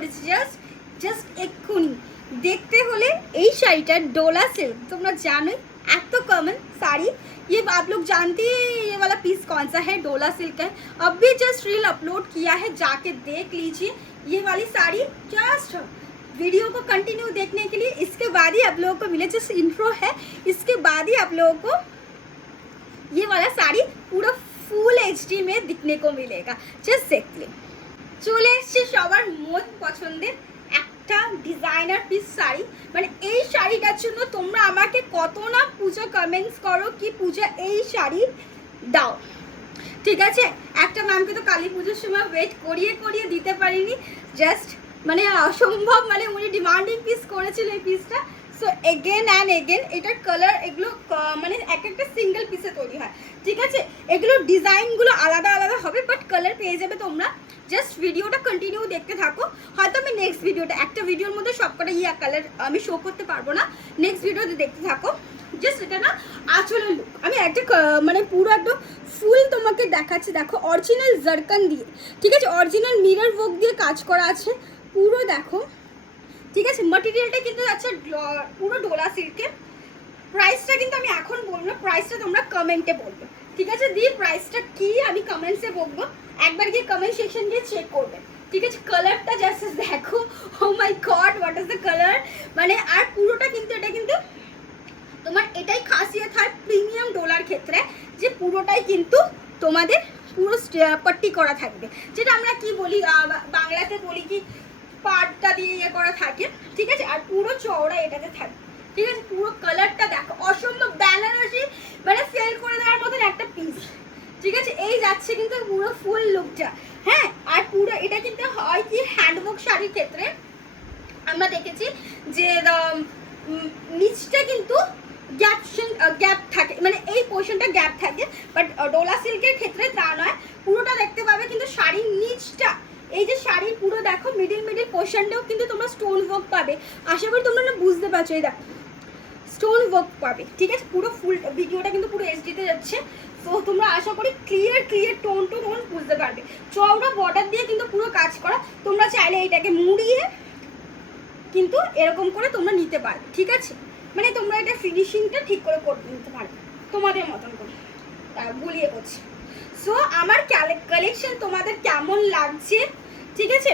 করেছি জাস্ট এক্ষুনি। देखते होले এই শাড়িটা डोला सिल्क, তোমরা জানোই এত कॉमन साड़ी, ये आप लोग जानते हैं ये वाला पीस कौन सा है, डोला सिल्क है। अब भी जस्ट रील अपलोड किया है, जाके देख लीजिए ये वाली साड़ी। जस्ट वीडियो को कंटिन्यू देखने के लिए, इसके बाद ही आप लोगों को मिले, जस्ट इंट्रो है, इसके बाद ही आप लोगों को ये वाला साड़ी पूरा फुल एचडी में दिखने को मिलेगा। जस्ट देखते চলে এসছে সবার মন পছন্দের একটা ডিজাইনার পিস শাড়ি। মানে এই শাড়িটার জন্য তোমরা আমাকে কত না পূজা কমেন্টস করো কি পূজা এই শাড়ি দাও, ঠিক আছে। একটা ম্যামকে তো কালী পুজোর সময় ওয়েট করিয়ে করিয়ে দিতে পারিনি, জাস্ট মানে অসম্ভব, মানে উনি ডিমান্ডিং পিস করেছিল এই পিসটা। সো এগেন অ্যান্ড এগেন এটার কালার এগুলো মানে এক একটা সিঙ্গেল পিসে তৈরি হয়, ঠিক আছে। এগুলো ডিজাইনগুলো আলাদা আলাদা হবে, বাট কালার পেয়ে যাবে তোমরা। জাস্ট ভিডিওটা কন্টিনিউ দেখতে থাকো, হয়তো আমি নেক্সট ভিডিওটা একটা ভিডিওর মধ্যে সবকটা ইয়া কালার আমি শো করতে পারবো না, নেক্সট ভিডিওতে দেখতে থাকো। জাস্ট এটা না আঁচলের লুক, আমি একটা মানে পুরো একদম ফুল তোমাকে দেখাচ্ছি, দেখো অরিজিনাল জারকান দিয়ে, ঠিক আছে, অরিজিনাল মিরর ওয়ার্ক দিয়ে কাজ করা আছে পুরো, দেখো, ঠিক আছে। ম্যাটেরিয়ালটা কিন্তু আচ্ছা পুরো ডোলা সিল্কের। প্রাইসটা কিন্তু আমি এখন বলবো না, প্রাইসটা তোমরা কমেন্টে বলবে, ঠিক আছে। প্রাইসটা কি আমি কমেন্টসে বলবো, একবার গিয়ে কমেন্ট সেকশন গিয়ে চেক করবে, ঠিক আছে। কালারটা জাস্ট দেখো, oh my God what is the colour, মানে আর পুরোটা কিন্তু এটা কিন্তু তোমার এটাই খাসিয়ত হয় প্রিমিয়াম ডোলার ক্ষেত্রে, যে পুরোটাই কিন্তু তোমাদের পুরো পট্টি করা থাকবে, যেটা আমরা কি বলি বাংলাতে বলি কি পাটটা দিয়ে ইয়ে করা থাকে, ঠিক আছে। আর পুরো চওড়া এটাতে থাকবে, ঠিক আছে। পুরো কালারটা দেখো অসম্ভব বেনারসি, মানে সেল করে দেওয়ার মতন একটা পিস, ঠিক আছে। এই যাচ্ছে কিন্তু পুরো ফুল লুকটা, হ্যাঁ। আর পুরো এটা কিন্তু হয় কি হ্যান্ডওয়ার্ক শাড়ির ক্ষেত্রে আমরা দেখেছি যে নিচটা কিন্তু গ্যাপ থাকে, মানে এই পোর্শনটা গ্যাপ থাকে, বাট ডোলা সিল্কের ক্ষেত্রে তা নয়, পুরোটা দেখতে পাবে কিন্তু শাড়ির নিচটা, এই যে শাড়ির পুরো দেখো মিডিল পোর্শনটাও কিন্তু তোমরা স্টোন ওয়ার্ক পাবে। আশা করি তোমরা না বুঝতে পারছো, এই দেখো স্টোন ওয়ার্ক পাবে, ঠিক আছে। পুরো ফুল ভিডিওটা কিন্তু পুরো এইচডিতে যাচ্ছে, তো তোমরা আশা করি ক্লিয়ার টোন টু টোন বুঝতে পারবে। চওড়া বর্ডার দিয়ে কিন্তু পুরো কাজ করা, তোমরা চাইলে এইটাকে মুড়িয়ে কিন্তু এরকম করে তোমরা নিতে পারবে, ঠিক আছে। মানে তোমরা এটা ফিনিশিংটা ঠিক করে নিতে পারবে তোমাদের মতন করে, গুলিয়ে করছি। সো আমার কালেকশন তোমাদের কেমন লাগছে, ঠিক আছে।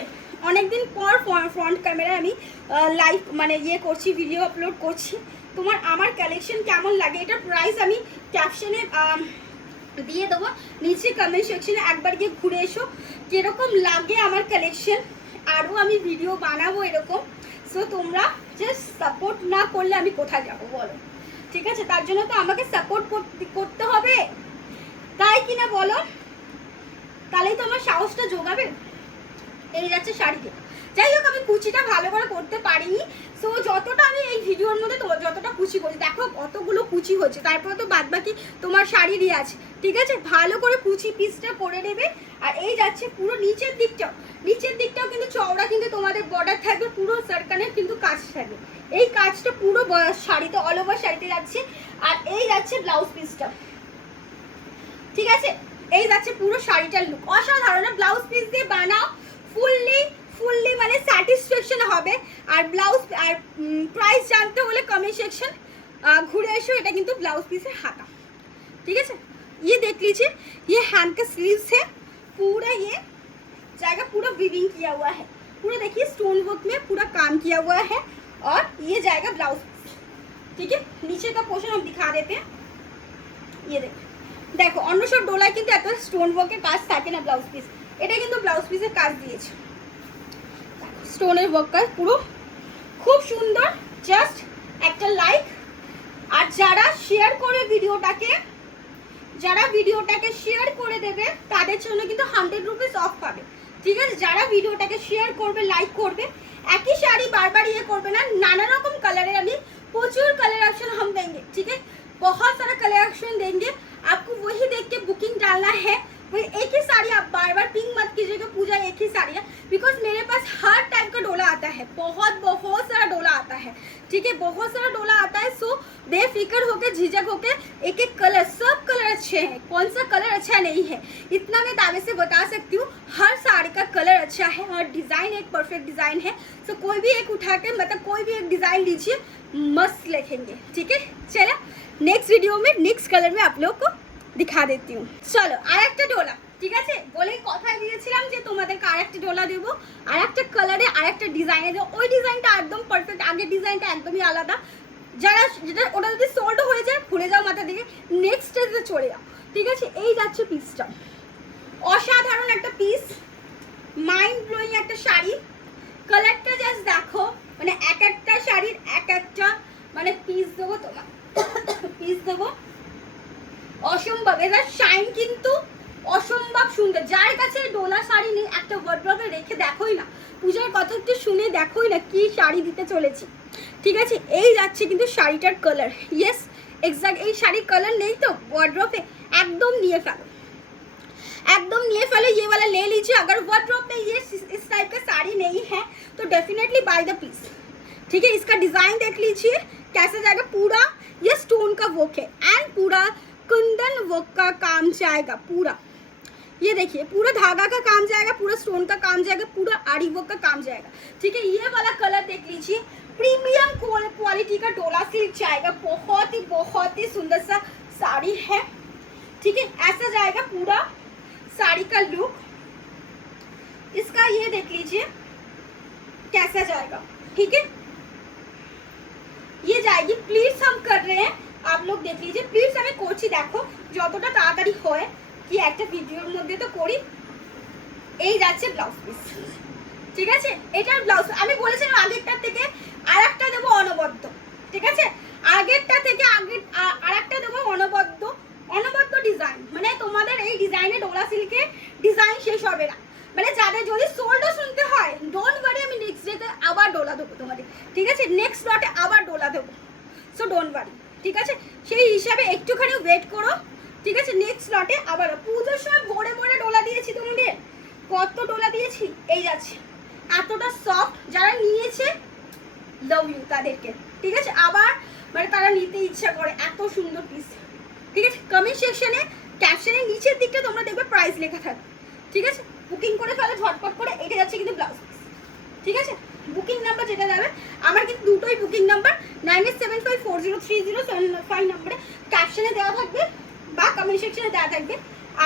অনেকদিন পর ফ্রন্ট ক্যামেরায় আমি লাইভ মানে ইয়ে করছি, ভিডিও আপলোড করছি। তোমার আমার কালেকশন কেমন লাগে, এটা প্রাইস আমি ক্যাপশনে দিয়ে দেবো, নিচে কমেন্ট সেকশনে একবার গিয়ে ঘুরে এসো কীরকম লাগে আমার কালেকশন, আরও আমি ভিডিও বানাবো এরকম। সো তোমরা জাস্ট সাপোর্ট না করলে আমি কোথায় যাবো বলো, ঠিক আছে। তার জন্য তো আমাকে সাপোর্ট করতে হবে, তাই কিনা বলো, তাহলেই তো আমার সাহসটা জোগাবে। এই যাচ্ছে শাড়িতে, যাই হোক আমি কুচিটা ভালো করে করতে পারিনি, সো যতটা আমি এই ভিডিওর মধ্যে যতটা কুচি করি, দেখো কতগুলো কুচি হচ্ছে, তারপরে তো বাদ বাকি তোমার শাড়িরই আছে, ঠিক আছে। ভালো করে কুচি পিসটা করে নেবে। আর এই যাচ্ছে পুরো নিচের দিকটাও কিন্তু চওড়া কিন্তু তোমাদের বর্ডার থাকবে, পুরো সার্কানের কিন্তু কাজ থাকবে, এই কাজটা পুরো শাড়িতে অল ওভার শাড়িতে যাচ্ছে। আর এই যাচ্ছে ব্লাউজ পিসটা, ঠিক আছে। এই যাচ্ছে পুরো শাড়িটার লুক অসাধারণ, ব্লাউজ পিস দিয়ে বানাও ফুললি মানে স্যাটিসফ্যাকশন হবে। আর ব্লাউজ আর প্রাইস জানতে হলে কমেন্ট সেকশন ঘুরে এসো, এটা কিন্তু ব্লাউজ পিসের হাতা, ठीक है। ये देख लीजिए, ये हैंड का स्लीव्स है, पूरा ये जाएगा पूरा वीविंग किया हुआ है, पूरा देखिए स्टोन वर्क में पूरा काम किया हुआ है। और ये जाएगा ब्लाउज पीस, ठीक है। नीचे का पोर्शन हम दिखा देते हैं, ये देखो অন্য সব ডোলায় কিন্তু এত স্টোন ওয়ার্কের কাজ থাকে না, ব্লাউজ পিস এটা কিন্তু ব্লাউজ পিসের কাজ দিয়েছে, স্টোনের ওয়ার্ক কাজ পুরো খুব সুন্দর। জাস্ট একটা লাইক, আর যারা শেয়ার করে ভিডিওটাকে শেয়ার করে দেবে তাদের জন্য কিন্তু 100 রুপিস অফ পাবে, ঠিক আছে। যারা ভিডিওটাকে শেয়ার করবে, লাইক করবে, একই শাড়ি বারবার ইয়ে করবে না, নানা রকম কালারের আমি প্রচুর কালার ऑप्शन हम देंगे, ठीक है। बहुत सारा कलर ऑप्शन देंगे, आपको वही देख के बुकिंग डालना है। वही एक ही साड़ी आप बार बार पिंक मत कीजिएगा, पूजा एक ही साड़ी है, बिकॉज मेरे पास हर टाइप का डोला आता है, बहुत सारा डोला आता है, ठीक है। बहुत सारा डोला आता है, सो बेफिक्र होके झिझक होके एक कलर, सब कलर अच्छे हैं, कौन सा कलर अच्छा नहीं है इतना मैं दावे से बता सकती हूँ। हर साड़ी का कलर अच्छा है और डिज़ाइन एक परफेक्ट डिजाइन है, तो कोई भी एक उठा के मतलब कोई भी एक डिजाइन लीजिए, मस्त लिखेंगे। ठीक है, चलो नेक्स्ट वीडियो में नेक्स्ट कलर में आप लोग को दिखा देती हूँ। चलो আর একটা ডোলা, ঠিক আছে, বলেই কথায় দিয়েছিলাম যে তোমাদেরকে আরেকটা ডোলা দেবো, আরেকটা কালারে আরেকটা ডিজাইনে দেবো। ওই ডিজাইনটা একদম পারফেক্ট, আগের ডিজাইনটা একদমই আলাদা। যারা যেটা ওটা যদি সোল্ড হয়ে যায় ভুলে যাও মাথা দিকে, নেক্সট স্টেজে চলে যাও। ঠিক আছে, এই যাচ্ছে পিসটা, অসাধারণ একটা পিস, মাইন্ড ব্লোয়িং একটা শাড়ি। কালারটা জাস্ট দেখো, মানে এক একটা শাড়ির এক একটা মানে পিস দেবো তোমার, পিস দেবো অসম্ভব। এটার শাইন কিন্তু অসম্ভব সুন্দর। যার কাছে ডোলা শাড়ি নেই একটা ওয়ার্ড্রবে রেখে দেখোই না, পূজার কথা একটু শুনে দেখোই না কি শাড়ি দিতে চলেছি। ঠিক আছে, এই যাচ্ছে কিন্তু শাড়িটার কালার, ইয়েস এক্সাক্ট এই শাড়ির কালার নেই তো ওয়ার্ড্রবে, একদম নিয়ে ফেলো, एकदम लिए फैले, ये वाला ले लीजिए। अगर वार्डरोब में ये इस टाइप का साड़ी नहीं है तो डेफिनेटली बाय द पीस। ठीक है, इसका डिजाइन देख लीजिए कैसे जाएगा, पूरा ये स्टोन का वर्क है एंड पूरा कुंदन वर्क का काम जाएगा पूरा। ये देखिए पूरा धागा का काम जाएगा, पूरा स्टोन का काम जाएगा, पूरा आरी वर्क का काम जाएगा। ठीक है, ये वाला कलर देख लीजिए, प्रीमियम क्वालिटी का डोला सिल्क जाएगा, बहुत ही सुंदर सा साड़ी है। ठीक है, ऐसा जाएगा पूरा साड़ी का लुक। इसका ये देख लीजिए कैसा जाएगा। ठीक है, ये जाएगी प्लीज, हम कर रहे हैं, आप लोग देख लीजिए प्लीज। हमें कोची देखो যতটা তাড়াতাড়ি হয় কি একটা ভিডিওর মধ্যে তো করি। এই যাচ্ছে ব্লাউজ পিস। ঠিক আছে, এটার ব্লাউজ আমি বলেছিলাম আগেরটার থেকে আরেকটা দেবো অনবদ্য। ঠিক আছে, আগেরটা থেকে আরেকটা দেবো অনবদ্য, অনবদ্য ডিজাইন। মানে তোমাদের এই ডিজাইনে ডোলা সিল্কে ডিজাইন শেষ হবে না। মানে যাদের যদি সোল্ডও শুনতে হয় ডোন্ট ওয়ারি, আমি নেক্সট ডেতে আবার ডোলা দেবো তোমাদের। ঠিক আছে, নেক্সট লটে আবার ডোলা দেবো, সো ডোন্ট ওয়ারি। ঠিক আছে, সেই হিসাবে একটুখানি ওয়েট করো। ঠিক আছে, নেক্সট লটে আবার পুজোর সময় ভরে ভরে ডোলা দিয়েছি তোমাদের, কত ডোলা দিয়েছি। এই যাচ্ছে এতটা সফট, যারা নিয়েছে লাভ ইউ তাদেরকে। ঠিক আছে, আবার মানে তারা নিতে ইচ্ছা করে, এত সুন্দর পিস। ঠিক আছে, কমেন্ট সেকশনে ক্যাপশনের নিচের দিকটা তোমরা দেখবে প্রাইস লেখা থাকবে। ঠিক আছে, বুকিং করে ফেলে ঝটপট করে। এটা যাচ্ছে কিন্তু ব্লাউজ পিস। ঠিক আছে, বুকিং নাম্বার যেটা যাবে, আমার কিন্তু দুটোই বুকিং নাম্বার 9875403075 নম্বরে ক্যাপশনে দেওয়া থাকবে বা কমেন্ট সেকশনে দেওয়া থাকবে।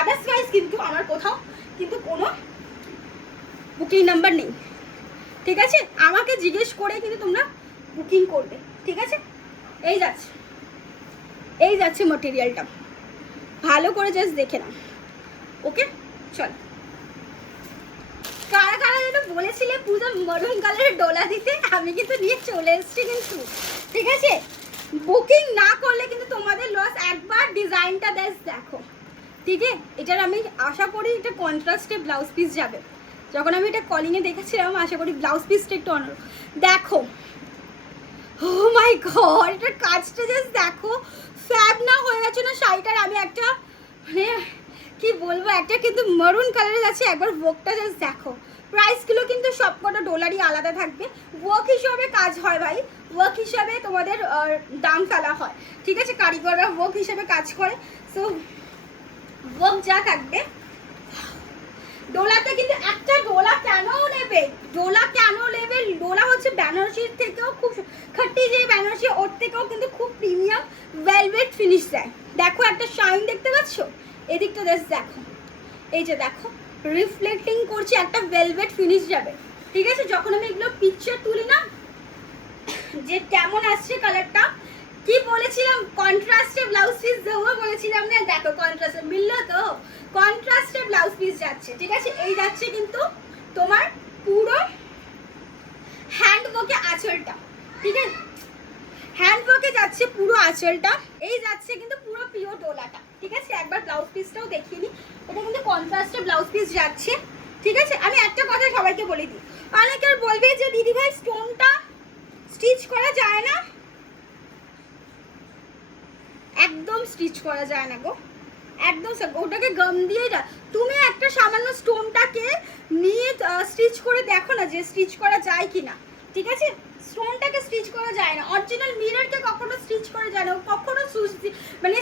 আদার্সওয়াইজ কিন্তু আমার কোথাও কিন্তু কোনো বুকিং নাম্বার নেই। ঠিক আছে, আমাকে জিজ্ঞেস করে কিন্তু তোমরা বুকিং করবে। ঠিক আছে, এই যাচ্ছে, এই যাচ্ছে ম্যাটেরিয়ালটা, ভালো করে জাস্ট দেখে নাও। ওকে, চল। কারা কারা যেন বলেছিলে পুজো মরুন কালারের ডোলা দিতে, আমি কিন্তু নিয়ে চলে এসেছি কিন্তু। ঠিক আছে, বুকিং না করলে কিন্তু তোমাদের লস। একবার ডিজাইনটা দেখো। ঠিক আছে, এটার আমি আশা করি এটা কন্ট্রাস্টে ব্লাউজ পিস যাবে। যখন আমি এটা কলিংয়ে দেখেছিলাম আশা করি ব্লাউজ পিসটা একটু অন্য দেখো। ও মাই গড, এটার কাজটা জাস্ট দেখো, ফ্যাব না হয়ে গেছে না শাড়িটার। আমি একটা মানে কি বলবো, একটা কিন্তু মারুন কালারের আছে, একবার ওয়ার্কটা জাস্ট দেখো। প্রাইসগুলো কিন্তু সবকটা ডলারই আলাদা থাকবে। ওয়ার্ক হিসাবে কাজ হয় ভাই, ওয়ার্ক হিসাবে তোমাদের দাম ফেলা হয়। ঠিক আছে, কারিগররা ওয়ার্ক হিসাবে কাজ করে, সো ওয়ার্ক যা থাকবে। ডোলাতে কিন্তু একটা ডোলা কেন নেবে, ডোলা কেন নেবে, ডোলা হচ্ছে বেনারসির থেকেও খুব খাটি, যে বেনারসি ওর থেকেও কিন্তু খুব প্রিমিয়াম ভেলভেট ফিনিশ দেয়। দেখো একটা শাইন দেখতে পাচ্ছ, এদিকটা জাস্ট দেখো, এই যে দেখো রিফ্লেক্টিং করছে, একটা ভেলভেট ফিনিশ যাবে। ঠিক আছে, যখন আমি এগুলো পিকচার তুলি না যে কেমন আসছে কালারটা, কি বলেছিলাম কন্ট্রাস্টে ব্লাউজ পিস দেবো বলেছিলাম না, দেখো কন্ট্রাস্টে মিললো তো, কন্ট্রাস্টে ব্লাউজ পিস যাচ্ছে। ঠিক আছে, এই যাচ্ছে কিন্তু তোমার পুরো হ্যান্ড ওয়ার্কে আঁচলটা। ঠিক আছে, হ্যান্ড ওয়ার্কে যাচ্ছে পুরো আঁচলটা, এই যাচ্ছে কিন্তু পুরো পিওর ডোলাটা। ঠিক আছে, একবার ব্লাউজ পিসটাও দেখিয়ে নিই, এটা কিন্তু কন্ট্রাস্টে ব্লাউজ পিস যাচ্ছে। ঠিক আছে, আমি একটা কথা সবাইকে বলে দিই, অনেকের বলবে যে দিদি ভাই স্টোনটা স্টিচ করা যায় না, একদম স্টিচ করা যায় না গো, একদম ওটাকে গাম দিয়ে যা। তুমি একটা সামান্য স্টোনটাকে নিয়ে স্টিচ করে দেখো না যে স্টিচ করা যায় কিনা। ঠিক আছে, স্টোনটাকে স্টিच করা যায় না, অরিজিনাল मिरर के कखनो स्टिच करा যায় না, कखनो शूज मैंने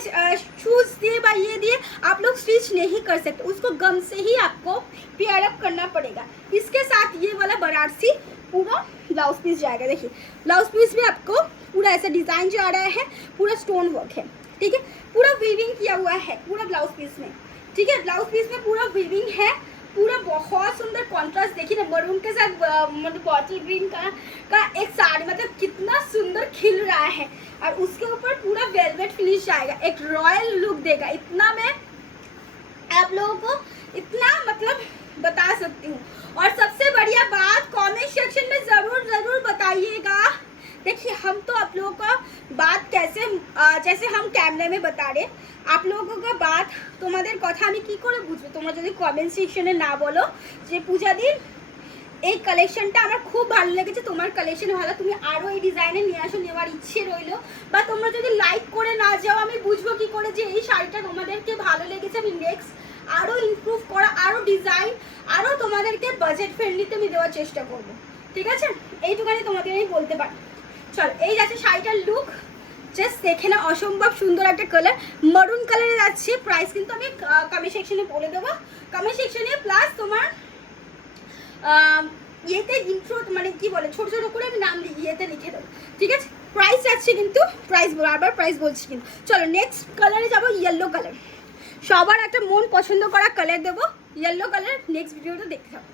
शूज दिए বা ये दिए आप लोग स्टिच नहीं कर सकते, उसको गम से ही आपको पेयर अप करना पड़ेगा। इसके साथ ये वाला बनारसी पूरा ब्लाउज पीस जाएगा। देखिए ब्लाउज पीस में आपको पूरा ऐसा डिजाइन जो आ रहा है, पूरा स्टोन वर्क है, ठीक है, पूरा वीविंग किया हुआ है पूरा ब्लाउज पीस में, ठीक है, ब्लाउज पीस में पूरा वीविंग है, पूरा बहुत सुंदर कॉन्ट्रास्ट। देखिए ना मरून के साथ मतलब बॉटल ग्रीन का एक साड़ी, मतलब कितना सुंदर खिल रहा है, और उसके ऊपर पूरा वेलवेट फिनिश आएगा, एक रॉयल लुक देगा। इतना मैं आप लोगों को इतना मतलब बता सकती हूँ। और सबसे बढ़िया बात, कमेंट सेक्शन में ज़रूर ज़रूर बताइएगा। देखिए हम तो आप लोगों का बात कैसे जैसे हम कैमरे में बता रहे, आप लोगों का बात তোমাদের কথা আমি কি করে বুঝবো, তোমরা যদি কমেন্ট সেকশনে না বলো যে পূজা দিন এই কালেকশনটা আমার খুব ভালো লেগেছে, তোমার কালেকশন ভালো, তুমি আরও এই ডিজাইনে নিয়ে আসো, নেওয়ার ইচ্ছে রইলো, বা তোমরা যদি লাইক করে না যাও আমি বুঝবো কি করে যে এই শাড়িটা তোমাদেরকে ভালো লেগেছে। আমি নেক্সট আরও ইমপ্রুভ করা, আরও ডিজাইন, আরও তোমাদেরকে বাজেট ফ্রেন্ডলিতে আমি দেওয়ার চেষ্টা করবো, ঠিক আছে, এইটুখানি তোমাদের আমি বলতে পারি। চল এই যাচ্ছে শাড়িটার লুক, জাস্ট দেখে না অসম্ভব সুন্দর একটা কালার, মারুন কালারের আছে। প্রাইস কিন্তু আমি কমেন্ট সেকশনে বলে দেবো, কমেন্ট সেকশনে প্লাস তোমার ইয়েতে ইন্ট্রো মানে কি বলে ছোট ছোট করে আমি নাম ইয়েতে লিখে দেবো, ঠিক আছে। প্রাইস আছে কিন্তু, প্রাইস আবার প্রাইস বলছি কিন্তু। চলো নেক্সট কালারে যাবো, ইয়েলো কালার, সবার একটা মন পছন্দ করা কালার দেবো, ইয়েলো কালার। নেক্সট ভিডিওটা দেখতে হবে।